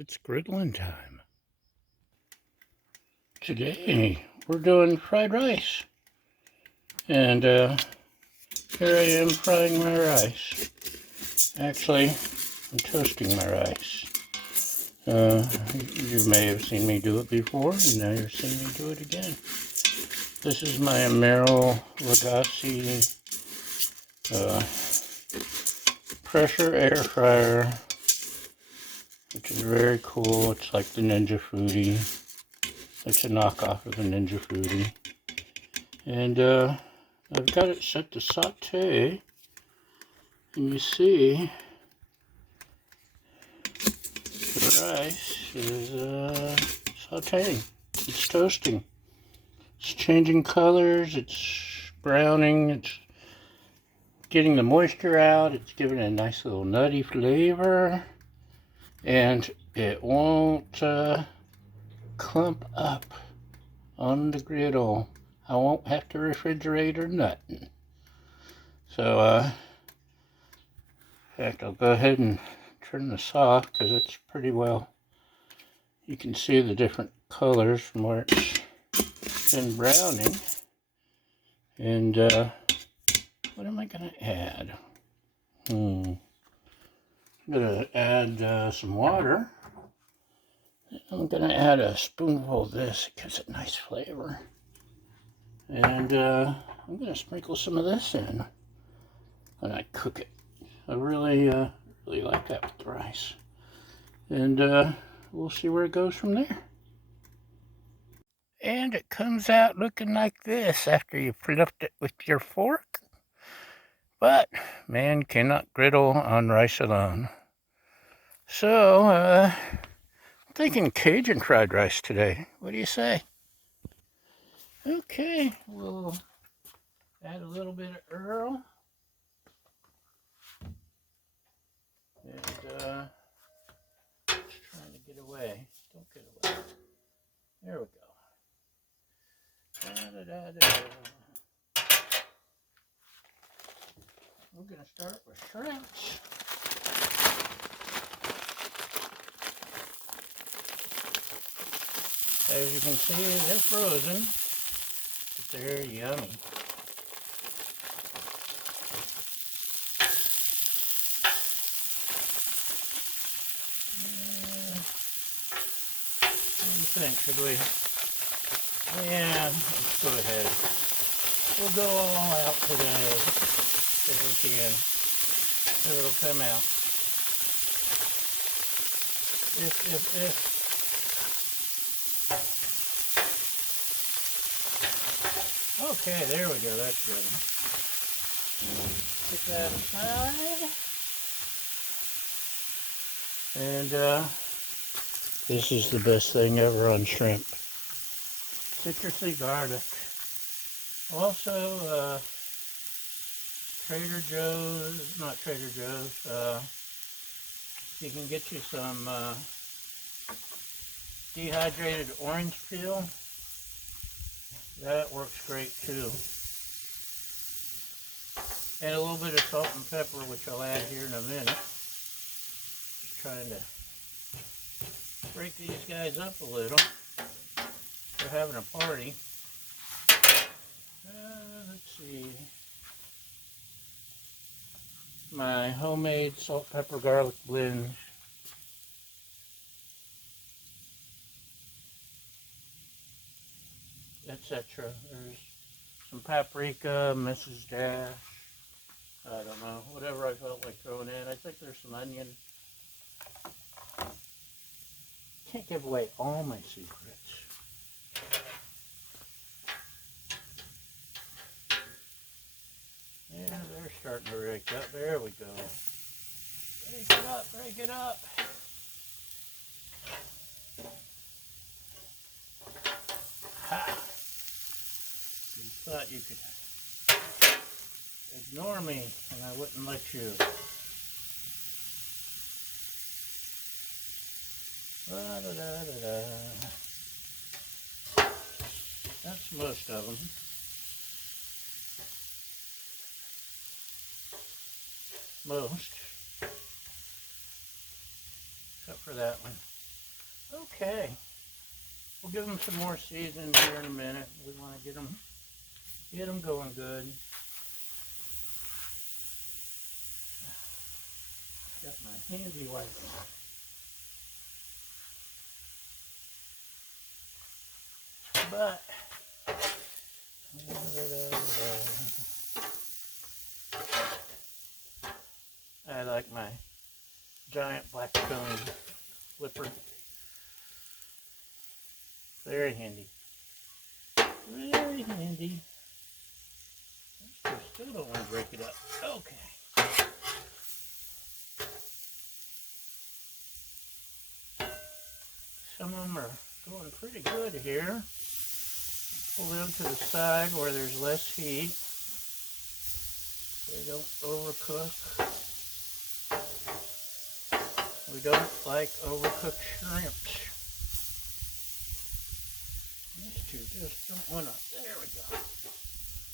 It's griddling time. Today we're doing fried rice. And here I am frying my rice. Actually, I'm toasting my rice. You may have seen me do it before, and now you're seeing me do it again. This is my Amaro Lagasse pressure air fryer, which is very cool. It's like the Ninja Fruity. It's a knockoff of the Ninja Fruity. And I've got it set to saute. And you see, the rice is sauteing. It's toasting. It's changing colors. It's browning. It's getting the moisture out. It's giving it a nice little nutty flavor. And it won't clump up on the griddle. I won't have to refrigerate or nothing. So, in fact, I'll go ahead and turn this off because it's pretty well. You can see the different colors from where it's been browning. And what am I going to add? I'm going to add some water. I'm going to add a spoonful of this. It gives it nice flavor. And I'm going to sprinkle some of this in when I cook it. I really like that with the rice. And we'll see where it goes from there. And it comes out looking like this after you flipped it with your fork. But man cannot griddle on rice alone. So, I'm thinking Cajun fried rice today. What do you say? Okay, we'll add a little bit of Earl. And just trying to get away. Don't get away. There we go. We're going to start with shrimps. As you can see, they're frozen, but they're yummy. What do you think? Should we? Yeah, let's go ahead. We'll go all out today if we can. So it'll come out. If. Okay, there we go. That's good. Put that aside. And this is the best thing ever on shrimp. Citrusy garlic. Also, Trader Joe's, not Trader Joe's, you can get you some dehydrated orange peel. That works great too. And a little bit of salt and pepper, which I'll add here in a minute. Just trying to break these guys up a little. We're having a party. Let's see. My homemade salt, pepper, garlic blend. Etc. There's some paprika, Mrs. Dash. I don't know. Whatever I felt like throwing in. I think there's some onion. Can't give away all my secrets. Yeah, they're starting to break up. There we go. Break it up, break it up. Ha! You thought you could ignore me and I wouldn't let you. Da-da-da-da-da. That's most of them. Most. Except for that one. Okay, we'll give them some more seasoning here in a minute. We want to get them going good. Got my handy wipes. But I like my giant Blackstone flipper. Very handy. Very handy. I still don't want to break it up. Okay. Some of them are going pretty good here. Pull them to the side where there's less heat. They don't overcook. We don't like overcooked shrimps. These two just don't want to. There we go.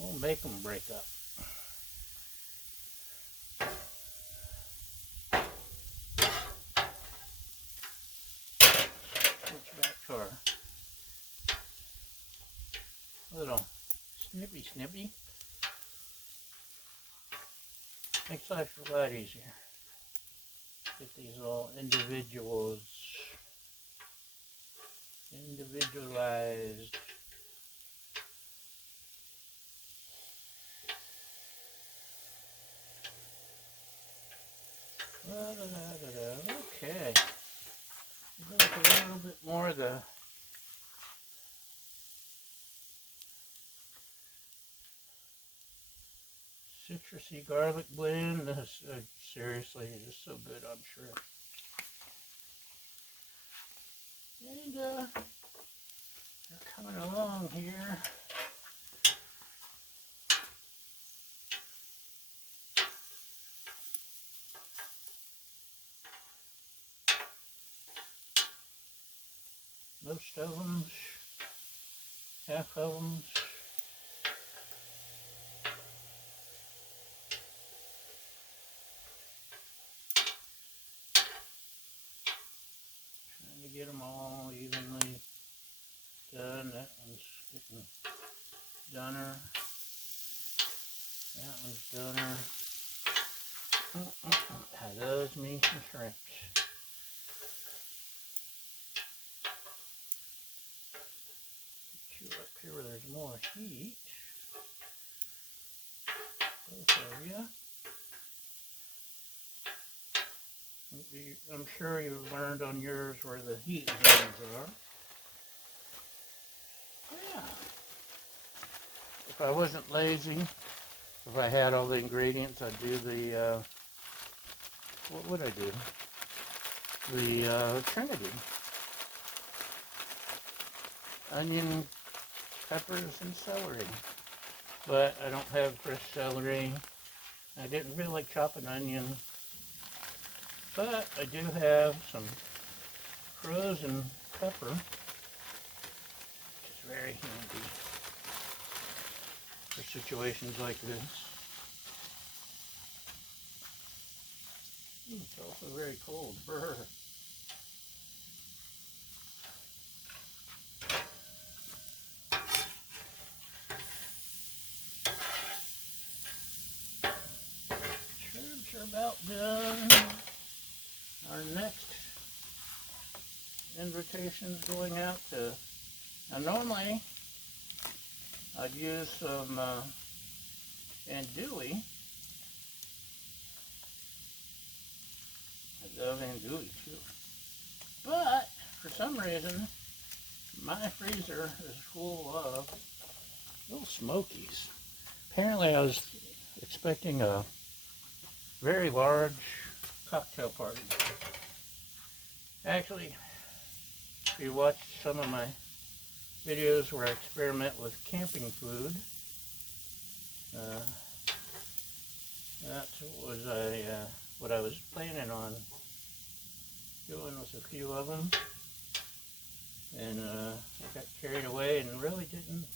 We'll make them break up. Switch back to our little snippy. Makes life a lot easier. Get these all individualized. Okay. We're going to put a little bit more of the citrusy garlic blend. This seriously is so good on shrimp. And they're coming along here. Most of them, half of them. Trying to get them all evenly done. That one's getting doner. That one's doner. I love me some shrimps. Get you up here where there's more heat. Both of you. I'm sure you've learned on yours where the heat zones are. Yeah. If I wasn't lazy, if I had all the ingredients, I'd do the, what would I do? The Trinity. Onion, peppers, and celery. But I don't have fresh celery. I didn't really like chopping onion. But I do have some frozen pepper, which is very handy for situations like this. It's also very cold. Brr. Shrimps are about done. Our next invitation is going out to, now normally I'd use some andouille. I love andouille too. But for some reason my freezer is full of Lil Smokies. Apparently I was expecting a very large cocktail party. Actually, if you watch some of my videos where I experiment with camping food, that's what I was planning on doing with a few of them, and I got carried away and really didn't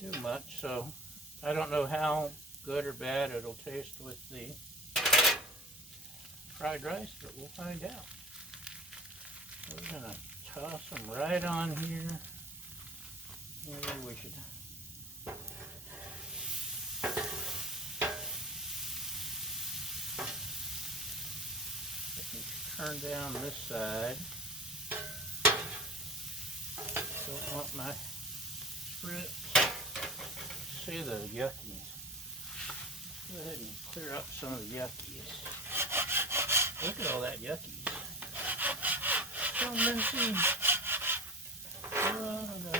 do much. So I don't know how good or bad it'll taste with the fried rice, but we'll find out. We're gonna toss them right on here. Maybe we should. Turn down this side. Don't want my strips. See the yuckies. Go ahead and clear up some of the yuckies. Look at all that yuckies. So messy. Oh, no.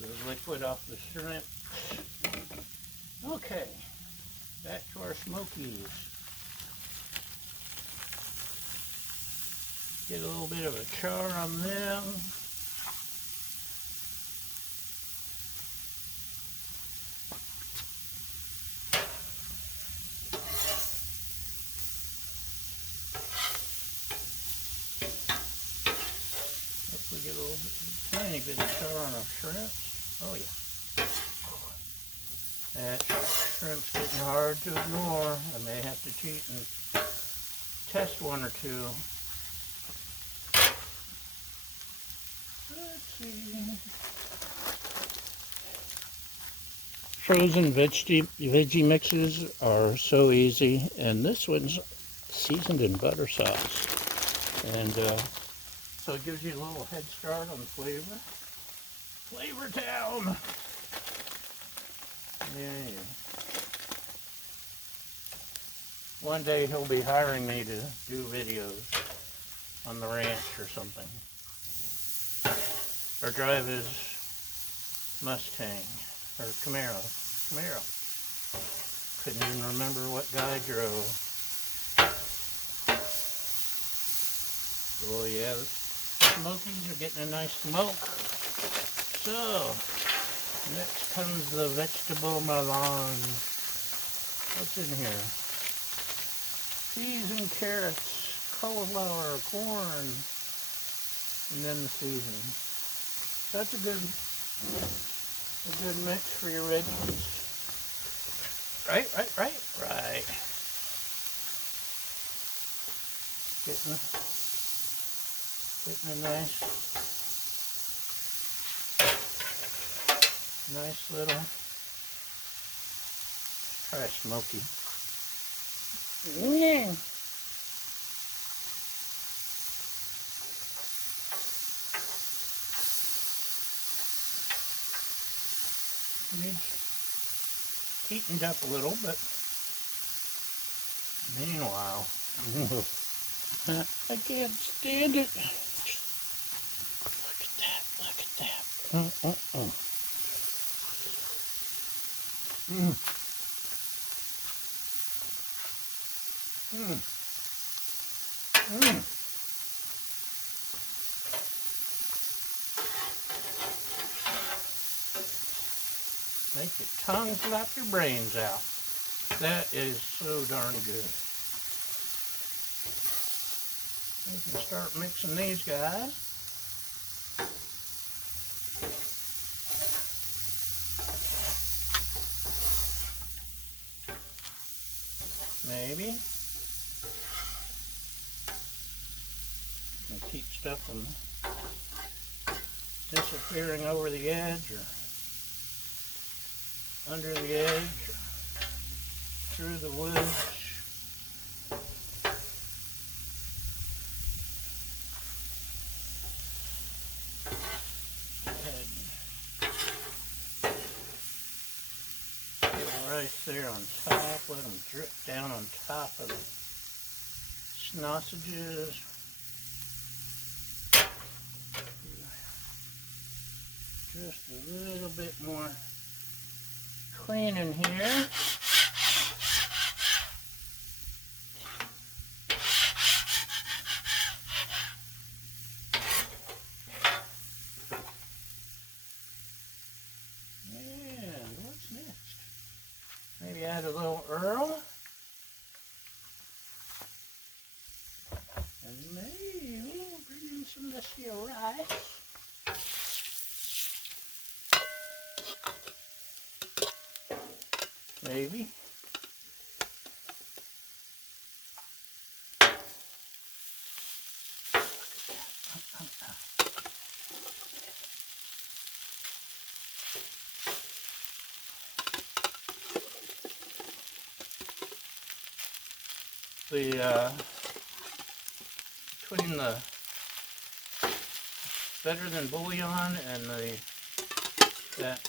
The liquid off the shrimp. Okay. Back to our Smokies. Get a little bit of a char on them. If we get a little bit, tiny bit of char on our shrimps. Oh yeah. That shrimp's getting hard to ignore. I may have to cheat and test one or two. Let's see. Frozen veggie mixes are so easy, and this one's seasoned in butter sauce. And so it gives you a little head start on the flavor. Flavor Town! Yeah. One day he'll be hiring me to do videos on the ranch or something. Or drive his Mustang or Camaro. Couldn't even remember what guy drove. Oh yeah, the Smokies are getting a nice smoke. So, next comes the vegetable melange. What's in here? Peas and carrots, cauliflower, corn, and then the seasoning. So that's a good mix for your veggies. Right. Getting a nice little, try smoky. Yeah. It's heatened up a little, but meanwhile, I can't stand it. Look at that. Make your tongue flap your brains out. That is so darn good. We can start mixing these guys. Maybe. And keep stuff from disappearing over the edge or under the edge or through the woods. Rice there on top, let them drip down on top of the sausages. Just a little bit more cleaning here. Maybe add a little Earl. And maybe bring in some of this here rice. Maybe. the between the better than bouillon and that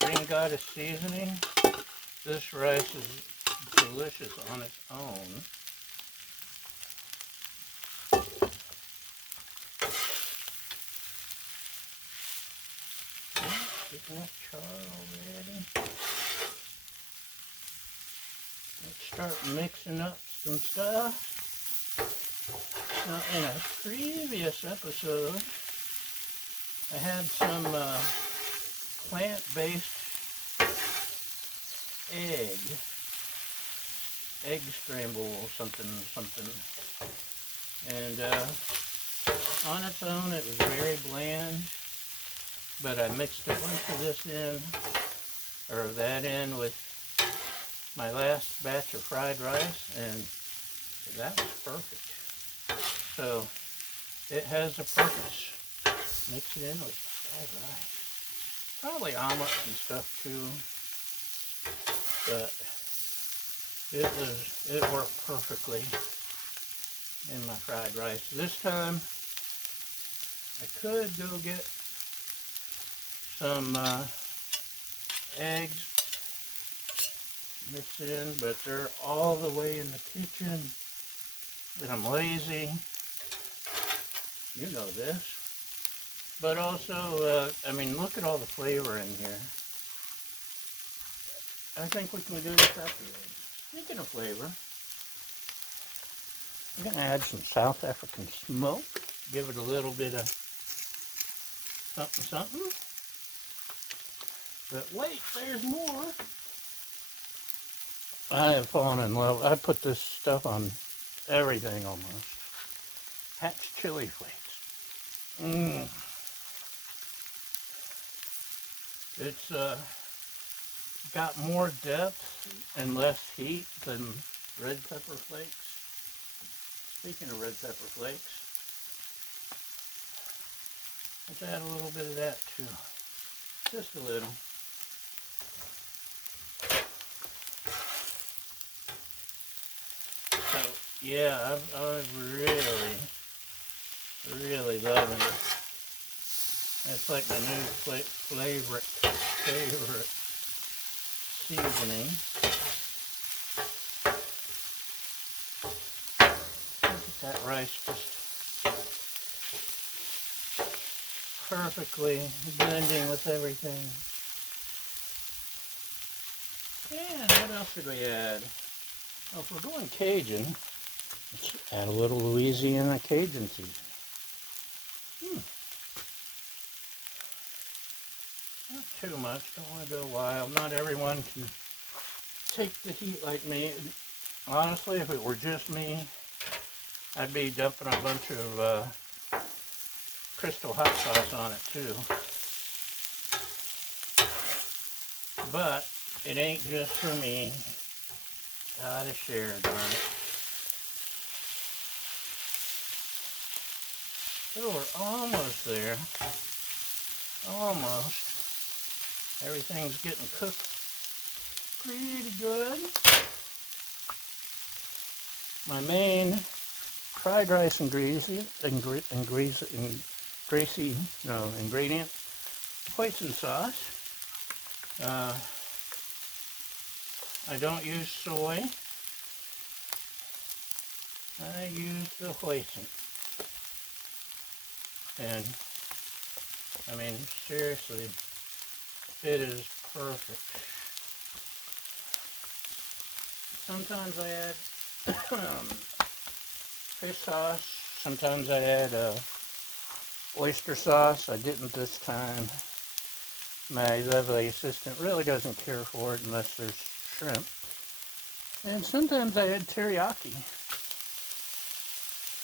green goddess seasoning, this rice is delicious on its own. Getting that char already. Let's start mixing up some stuff. Now, in a previous episode, I had some plant-based egg scramble, something. And on its own, it was very bland. But I mixed a bunch of this in, or that in, with my last batch of fried rice, and that was perfect. So it has a purpose. Mix it in with fried rice. Probably omelets and stuff too, but it worked perfectly in my fried rice. This time I could go get some eggs, mix it in, but they're all the way in the kitchen, and I'm lazy. You know this. But also, I mean, look at all the flavor in here. I think we can do this afterwards. Speaking of flavor, I'm going to add some South African smoke, give it a little bit of something. But wait, there's more. I have fallen in love. I put this stuff on everything almost. Hatch chili flakes. It's got more depth and less heat than red pepper flakes. Speaking of red pepper flakes, let's add a little bit of that too. Just a little. So yeah, I'm really loving it. It's like my new favorite seasoning. Look at that rice just perfectly blending with everything. And what else did we add? Well, if we're going Cajun, let's add a little Louisiana Cajun seasoning. Not too much, don't want to go wild. Not everyone can take the heat like me. Honestly, if it were just me, I'd be dumping a bunch of crystal hot sauce on it too. But it ain't just for me. Gotta share it, darn it. So we're almost there. Almost. Everything's getting cooked pretty good. My main fried rice ingredient, hoisin sauce. I don't use soy. I use the hoisin. And I mean, seriously, it is perfect. Sometimes I add fish sauce. Sometimes I add oyster sauce. I didn't this time. My lovely assistant really doesn't care for it unless there's shrimp. And sometimes I add teriyaki.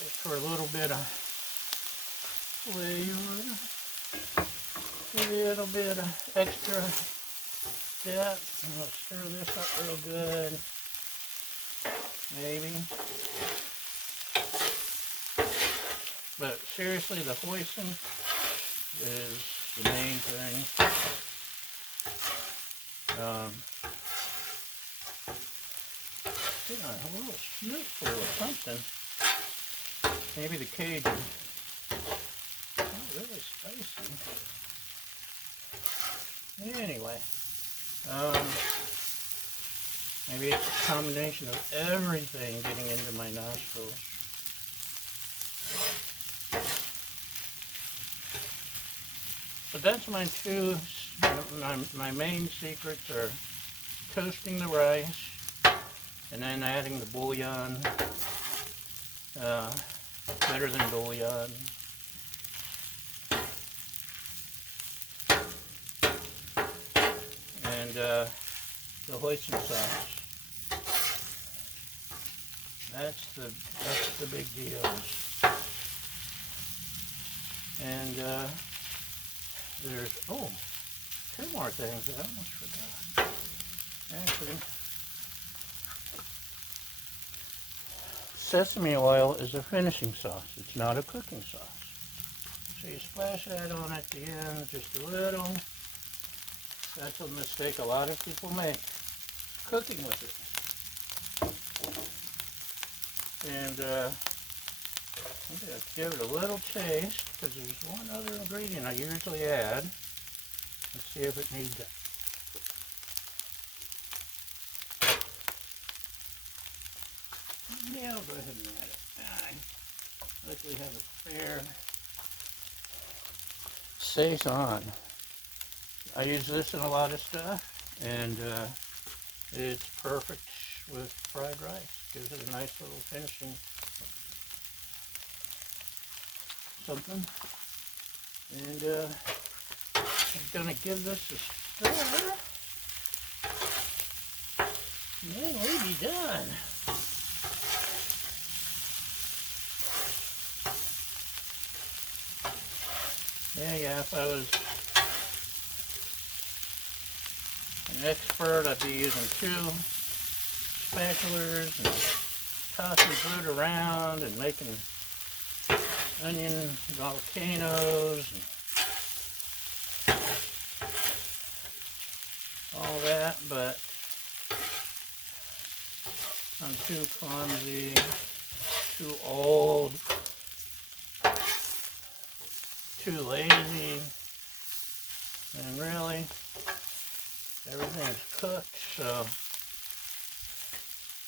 Just for a little bit of flavor. A little bit of extra depth. I'm going to stir this up real good. Maybe. But seriously, the hoisin is the main thing. Get on a little spoonful of something. Maybe the Cajun. Not really spicy. Anyway, maybe it's a combination of everything getting into my nostrils. But that's my my main secrets are toasting the rice and then adding the bouillon, better than bouillon. And the hoisin sauce. That's the big deal. And there's two more things I almost forgot. Actually, sesame oil is a finishing sauce. It's not a cooking sauce. So you splash that on at the end, just a little. That's a mistake a lot of people make, cooking with it. And I'm going to give it a little taste, because there's one other ingredient I usually add. Let's see if it needs it. Yeah, I'll go ahead and add it. I like we have a fair saison. I use this in a lot of stuff, and it's perfect with fried rice. Gives it a nice little finishing something. And I'm going to give this a stir. And then we'll be done. Yeah, if I was an expert, I'd be using 2 spatulas and tossing food around and making onion volcanoes and all that, but I'm too clumsy, too old, too lazy, and really everything's cooked, so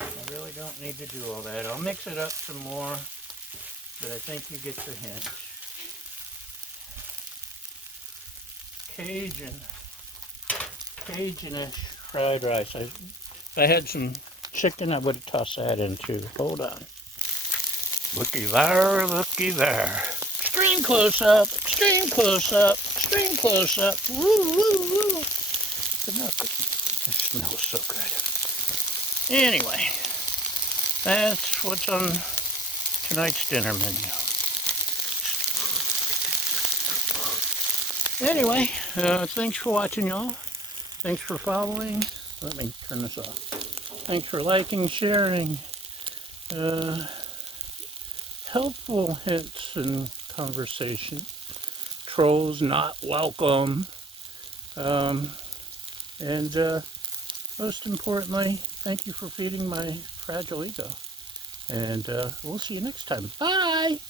I really don't need to do all that. I'll mix it up some more, but I think you get the hint. Cajunish fried rice. If I had some chicken, I would have tossed that in too. Hold on. Looky there, looky there. Extreme close up, extreme close up, extreme close up. Woo, woo, woo. It smells so good. Anyway, that's what's on tonight's dinner menu. Anyway, thanks for watching, y'all. Thanks for following. Let me turn this off. Thanks for liking, sharing. Helpful hints and conversation. Trolls not welcome. And most importantly, thank you for feeding my fragile ego. And we'll see you next time. Bye!